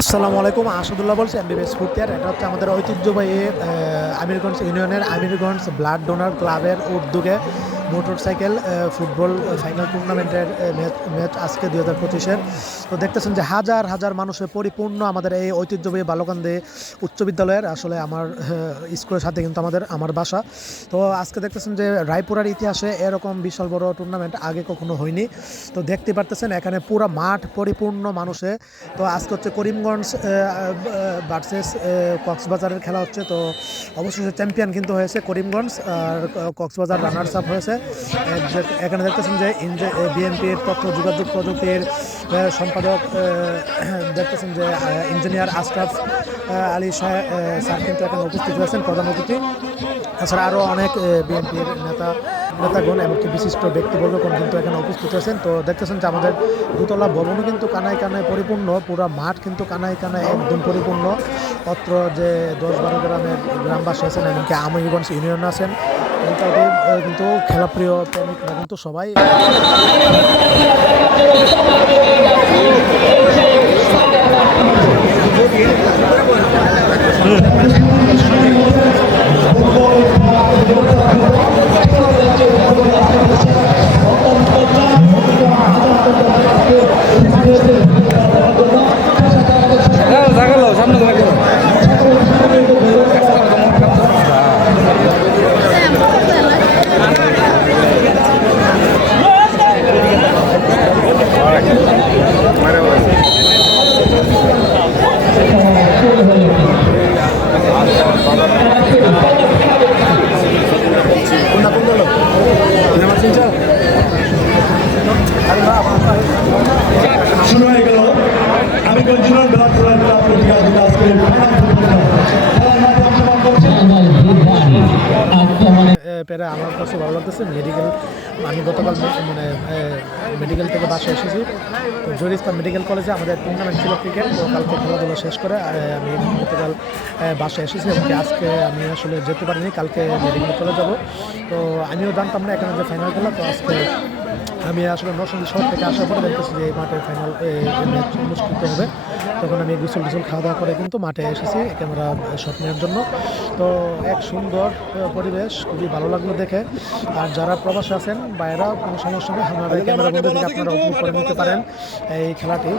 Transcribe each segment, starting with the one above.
আসসালামু আলাইকুম, আসাদুল্লাহ বলছি এমবিবিএস ফুটিয়ার। এটা হচ্ছে আমাদের ঐতিহ্যবাহী আমিরগঞ্জ ইউনিয়নের আমিরগঞ্জ ব্লাড ডোনার ক্লাবের উদ্যোগে মোটরসাইকেল ফুটবল ফাইনাল টুর্নামেন্টের ম্যাচ আজকে দুই হাজার পঁচিশের। তো দেখতেছেন যে হাজার হাজার মানুষের পরিপূর্ণ আমাদের এই ঐতিহ্যবাহী বালকান্দি উচ্চ বিদ্যালয়ের, আসলে আমার স্কুলের সাথে কিন্তু আমাদের, আমার বাসা। তো আজকে দেখতেছেন যে রায়পুরার ইতিহাসে এরকম বিশাল বড় টুর্নামেন্ট আগে কখনো হয়নি। তো দেখতে পারতেছেন এখানে পুরো মাঠ পরিপূর্ণ মানুষে। তো আজকে হচ্ছে করিমগঞ্জ ভার্সেস কক্সবাজারের খেলা হচ্ছে। তো অবশেষে চ্যাম্পিয়ন কিন্তু হয়েছে করিমগঞ্জ, আর কক্সবাজার রানার্স আপ হয়েছে। এখানে দেখতেছেন যে বিএনপির তথ্য যোগাযোগ প্রযুক্তির সম্পাদক দেখতেছেন যে ইঞ্জিনিয়ার আশরাফ আলী আহ, স্যার কিন্তু এখানে উপস্থিত হয়েছেন প্রধান অতিথি। তাছাড়া আরও অনেক বিএনপির নেতা নেতাগণ এমনকি বিশিষ্ট ব্যক্তিবর্গগণ কিন্তু এখানে উপস্থিত হয়েছেন তো দেখতেছেন যে আমাদের দুতলা ভবনও কিন্তু কানায় কানায় পরিপূর্ণ পুরো মাঠ কিন্তু কানায় কানায় একদম পরিপূর্ণ। অত্র যে দশ বারো গ্রামের গ্রামবাসী আছেন এমনকি আমিরগঞ্জ ইউনিয়ন আছেন আহ, কিন্তু খেলাপ্রিয় প্রেমিকরা কিন্তু সবাই জাগালো সামনে জাগালো শুরু হয়ে গেল আমি কন্টিনিউ ব্লাড ক্লাব ক্লাব পত্রিকা যেটা আজকে ফাইনাল ফুটবল খেলার মাঠে অংশগ্রহণ করছেন এ, কাছে ভালো লাগতেছে। মেডিকেল আমি গতকাল মানে মেডিকেল থেকে বাসায় এসেছি। তো ইসলাম মেডিকেল কলেজে আমাদের টুর্নামেন্ট ছিল ক্রিকেট তো কালকে খেলাধুলা শেষ করে আমি গতকাল বাসায় এসেছি। এবং আজকে আমি আসলে যেতে পারিনি, কালকে মেডিকেল চলে যাব। তো আমিও জানতাম না এখানে যে ফাইনাল খেলা, তো আজকে আমি আসলে নরসিংদী শহর থেকে আসার পরে দেখতেছি যে এই মাঠে ফাইনাল অনুষ্ঠিত হবে। তখন আমি গুসল টুসল খাওয়া দাওয়া করে কিন্তু মাঠে এসেছি ক্যামেরা শট নেওয়ার জন্য। তো এক সুন্দর পরিবেশ, খুবই ভালো লাগল দেখে। আর যারা প্রবাসে আছেন বাইরা কোনো সমস্যা নেই আমাদের ক্যামেরা বন্ধু আপনারা উপভোগ করে নিতে পারেন এই খেলাটি।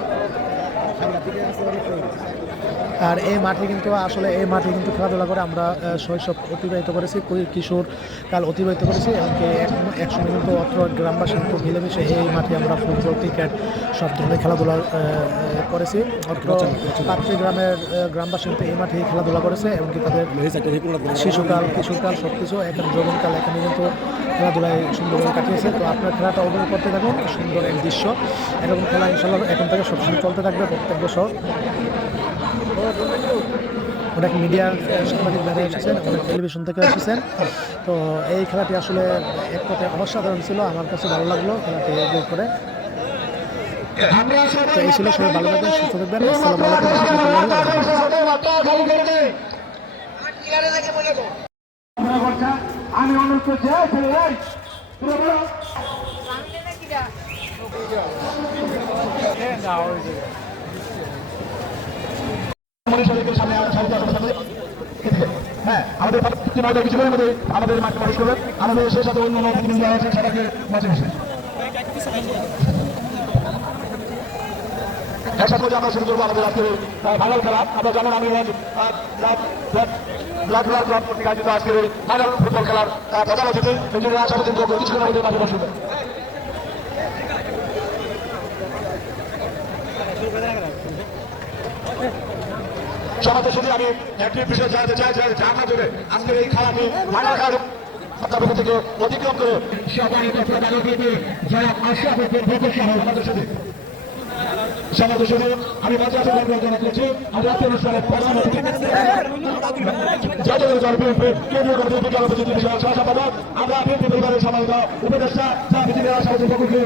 আর এই মাঠে কিন্তু আসলে এই মাঠে কিন্তু খেলাধুলা করে আমরা শৈশব অতিবাহিত করেছি কিশোর কাল অতিবাহিত করেছি এমনকি এক একসময় কিন্তু অত্র গ্রামবাসী কিন্তু মিলেমিশে এই মাঠে আমরা ফুটবল ক্রিকেট সব ধরনের খেলাধুলা করেছি। অত্র পাত্রী গ্রামের গ্রামবাসী কিন্তু এই মাঠেই খেলাধুলা করেছে এমনকি তাদের শিশুকাল কিশোরকাল সব কিছু এখন যৌবনকাল এখানে কিন্তু খেলাধুলায় সুন্দরভাবে কাটিয়েছে। তো আপনার খেলাটা উপভোগ করতে থাকুন সুন্দর এক দৃশ্য। এরকম খেলা ইনশাল্লাহ এখন থেকে সবসময় চলতে থাকবে প্রত্যেক বছর। অনেক মিডিয়া সাংবাদিক যারা এসেছেন? অনেক টেলিভিশন থেকে এসেছেন? তো এই খেলাটি আসলে এক কথায় অসাধারণ ছিল, আমার কাছে ভালো লাগল খেলাটি উপভোগ করে। তো এই ছিল, সবাই ভালো থাকবেন, সুস্থ থাকবেন। আলাইকুম। আমি ছেলে, এই, তুলে বলো। মনীষ শরীফের সামনে আমরা সাহিত্য আসনের সামনে। হ্যাঁ আমাদের কিছু মধ্যে আমাদের মাঠে প্রবেশ আমাদের সেই সাথে অন্য প্রতিনিধি আছে সবাইকে মাঝে বসে। একসাথে করে আমরা শুরু করব আমাদের আজকে ফাইনাল খেলা। আমরা যেমন আমি ব্লাড ব্লাড ফাইনাল ফুটবল খেলার প্রধান অতিথি। আশাফুদ্দিন গগৈ কিছুক্ষণ আমাদের মাঝে বসবে সমাজে শুধু আমি একটি বিষয় জানাতে চাই যে জানা দেবে আজকের এই খেলাটি ফাইনাল খেলা অধ্যাপক থেকে অতিক্রম করে সবাই যারা গগৈ সহ আমাদের সাথে। সমাজে শুধু আমি মাদ্রাসা ধন্যবাদ জানাচ্ছি আমি আজকের অনুষ্ঠানের প্রধান জাতীয় দল বিএনপি, কেন্দ্রীয় কমিটি আশাবাদী সকলকে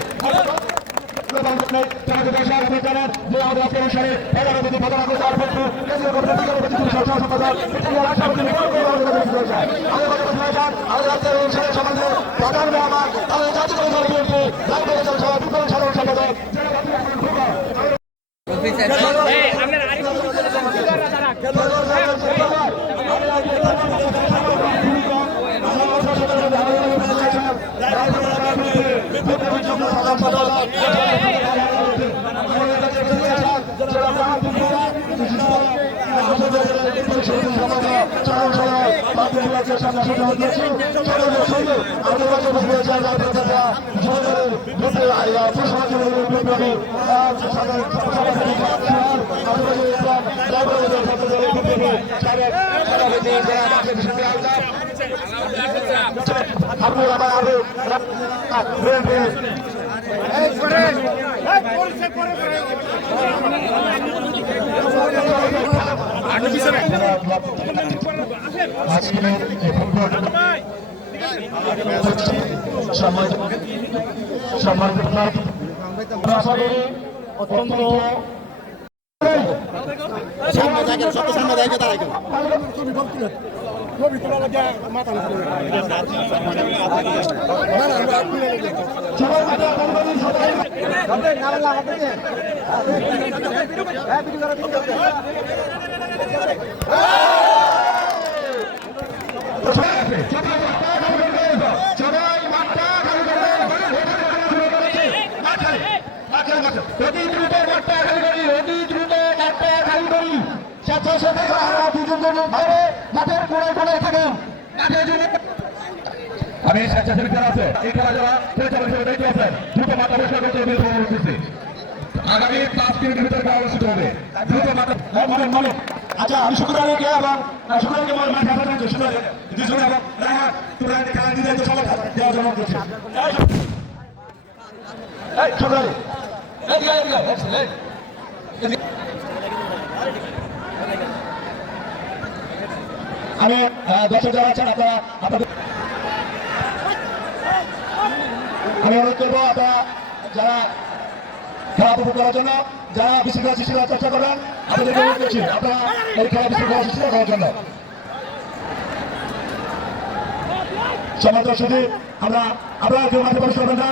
আমাদের করেন যে আমাদের আজকের অনুষ্ঠানে এগারো দিন প্রধান আর পক্ষে কেন্দ্রীয় কমিটি বিজ্ঞান প্রযুক্তি বিষয়ক সহ সম্পাদক আমাদের আজকের অনুষ্ঠানের সম্বন্ধে প্রধান মেহমান আমাদের জাতীয় দল বিএনপি সম্পাদক আমাদের কাছে বেরিয়ে আসা যারা বাহাদুর ভাইরা, বিশিষ্ট আমাদের পরিষদের সভাপতি, চরণ সভায় বাহাদুর ভাইকে সামনে আসতে হয়েছে। চরণের সঙ্গে আমাদের কাছে বেরিয়ে আসা যাদের কাছে যুবদলের বিপ্লবী, আহ, পুরসভার বিপ্লবী, আহ, সাধারণ সভাপতি, আমাদের কাছে ইসলাম, রায়পুরের ছাত্রদলের বিপ্লবী, সাবেক সভাপতি, যারা আমাদের বিষয়ে আলোচনা আপনি আমার আগে বিএনপি আজকের এই ফুটবল সম্মানিত সম্মানিত ক্লাব আমরা আশা করি অত্যন্ত সবাই মাঠে কর্মী সবাই সবাই মাঠটা খালি অতি দ্রুত মাঠটা খালি করি অতি দ্রুত মাঠটা খালি করি আমরা দুজন দুজন বাইরে মাঠের কোনায় কোনায় থাকেন মাঠের জন্য আমি স্বেচ্ছাসেবী যারা আছে, এই খেলা যারা পরিচালক হিসেবে দায়িত্ব আছেন দ্রুত মাঠা পরিষ্কার করতে খবর করতেছি আগামী পাঁচ মিনিটের ভিতরে খেলা অনুষ্ঠিত হবে। দ্রুত মাঠা মানে মানে আচ্ছা আমি শুক্রবারকে এবং শুক্রবারকে আমার মাঠে আসা হচ্ছে শুক্রবার দুজন এবং রাহাত তোরা খেলা দিতে তো সবাই দেওয়ার জন্য করছে এই শুক্রবার। এদিকে এদিকে এদিকে আমি দর্শক যারা আছেন, আপনারা, আপনাদের আমি অনুরোধ করব, আপনারা যারা খেলা উপভোগ করার জন্য যারা বিশৃঙ্খলা আপনাদেরকে অনুরোধ করছি আপনারা এই খেলা বিশৃঙ্খলা করার জন্য। সমাজ আমরা আপনারা কেউ মাঠে প্রবেশ করবেন না।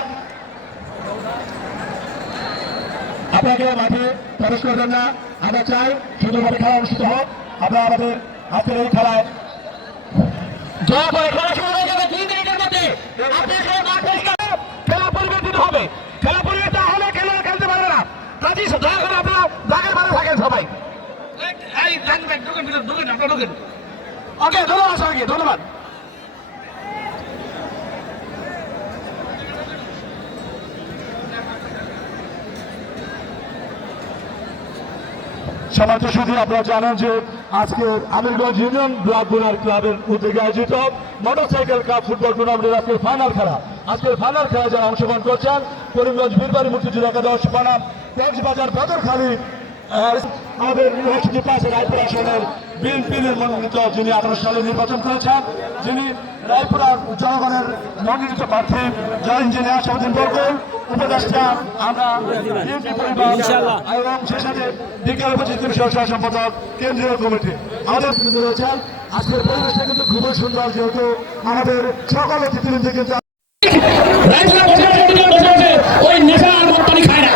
আপনাকে মাঠে প্রবেশ করবেন না। আমরা চাই সুন্দরভাবে খেলা অনুষ্ঠিত হোক। আপনারা আমাদের আজকের এই খেলায় দয়া করে খেলা শুরু হয়ে যাবে দুই মিনিটের মধ্যে আপনি সবাই মাঠ পরিষ্কার খেলা পরিবর্তিত হবে খেলা পরিবর্তন হলে খেলা খেলতে পারবে না কাজী দয়া করে আপনারা জায়গায় ভালো থাকেন সবাই সমাজ শুধু আপনারা জানেন যে আজকে আমিরগঞ্জ ইউনিয়ন ব্লক বোলার ক্লাবের উদ্যোগে আয়োজিত মোটরসাইকেল কাপ ফুটবল টুর্নামেন্টের আজকের ফাইনাল খেলা। আজকের ফাইনাল খেলা যারা অংশগ্রহণ করছেন, করিমগঞ্জ বীরবাড়ি মুক্তিযুদ্ধ একাদশ বনাম কক্সবাজার বদরখালী আমাদের ইউনিভার্সিটি পাশে রায়পুর আসনের বিএনপির মনোনীত যিনি আঠারো সালে নির্বাচন করেছেন যিনি রায়পুরার জনগণের মনোনীত প্রার্থী জয় ইঞ্জিনিয়ার সামুদ্দিন বরকুল উপদেষ্টা আমরা বিএনপি পরিবার এবং সেই সাথে বিজ্ঞান উপস্থিত সহ সম্পাদক কেন্দ্রীয় কমিটি। আমাদের কিন্তু রয়েছেন। আজকের পরিবেশটা কিন্তু খুবই সুন্দর যেহেতু আমাদের সকল অতিথিবৃন্দ কিন্তু ওই নেশা আর মদ পানি খায় না।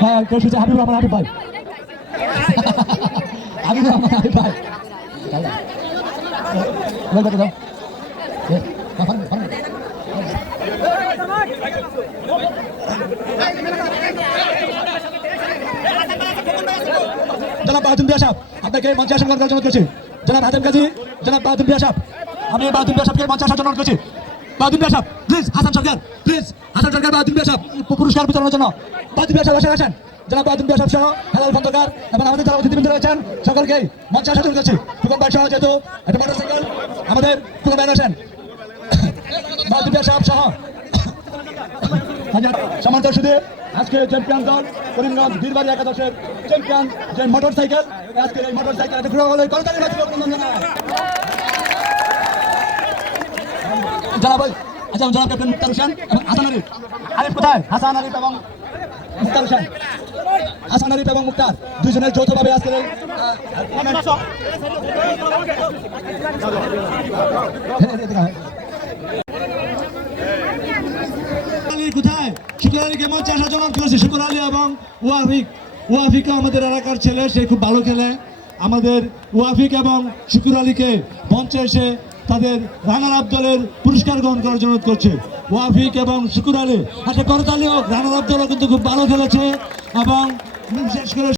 হ্যাঁ কোচ হচ্ছে হাবিবুর রহমান হাবিব ভাই। হাবিবুর রহমান হাবিব ভাই। না, ফান, ফান। জনাব বাহাদুর বিয়া সাহেব আপনাকে মঞ্চে আসার করার জন্য করছি। জনাব হাতেম কাজী জনাব বাহাদুর বিয়া সাহেব আমি বাহাদুর বিয়া সাহেবকে মঞ্চে আসার জন্য করছি। বাহাদুর সাহেব প্লিজ হাসান সরকার প্লিজ হাসান সরকার বাহাদুর সাহেব পুরস্কার বিতরণের জন্য। বাহাদুর সাহেব আসেন আসেন। জনাব বাহাদুর সাহেব সহ হেলাল খন্দকার এবং আমাদের যারা অতিথিবৃন্দ রয়েছেন। সকলকে মঞ্চে আসার জন্য করছি। ফুকন ভাই সহ, যেহেতু একটা মোটরসাইকেল আমাদের ফুকন ভাই আসেন। বাহাদুর সাহেব সহ। সমান্ত সুদে আজকে চ্যাম্পিয়ন দল, করিমগঞ্জ বীরবাড়ি একাদশের চ্যাম্পিয়ন যে মোটর সাইকেল আজকের এই মোটর সাইকেল কলকাতা আচ্ছা জনাব মুক্তার হোসেন এবং হাসান আরিফ। আরিফ কোথায়? হাসান আরিফ এবং মুক্তার হোসেন। হাসান আরিফ এবং মুক্তার দুজনের যৌথভাবে কোথায়? এবং ওয়াফিক আমাদের এলাকার ছেলে, সে খুব ভালো খেলে। আমাদের ওয়াফিক এবং শুকুর আলীকে মঞ্চে এসে তাদের রানার আপ দলের পুরস্কার গ্রহণ করার জন্য করছে। ওয়াফিক এবং শুকুর আলী। আচ্ছা করতালিও রানার আপ দলও কিন্তু খুব ভালো খেলেছে এবং শেষ করে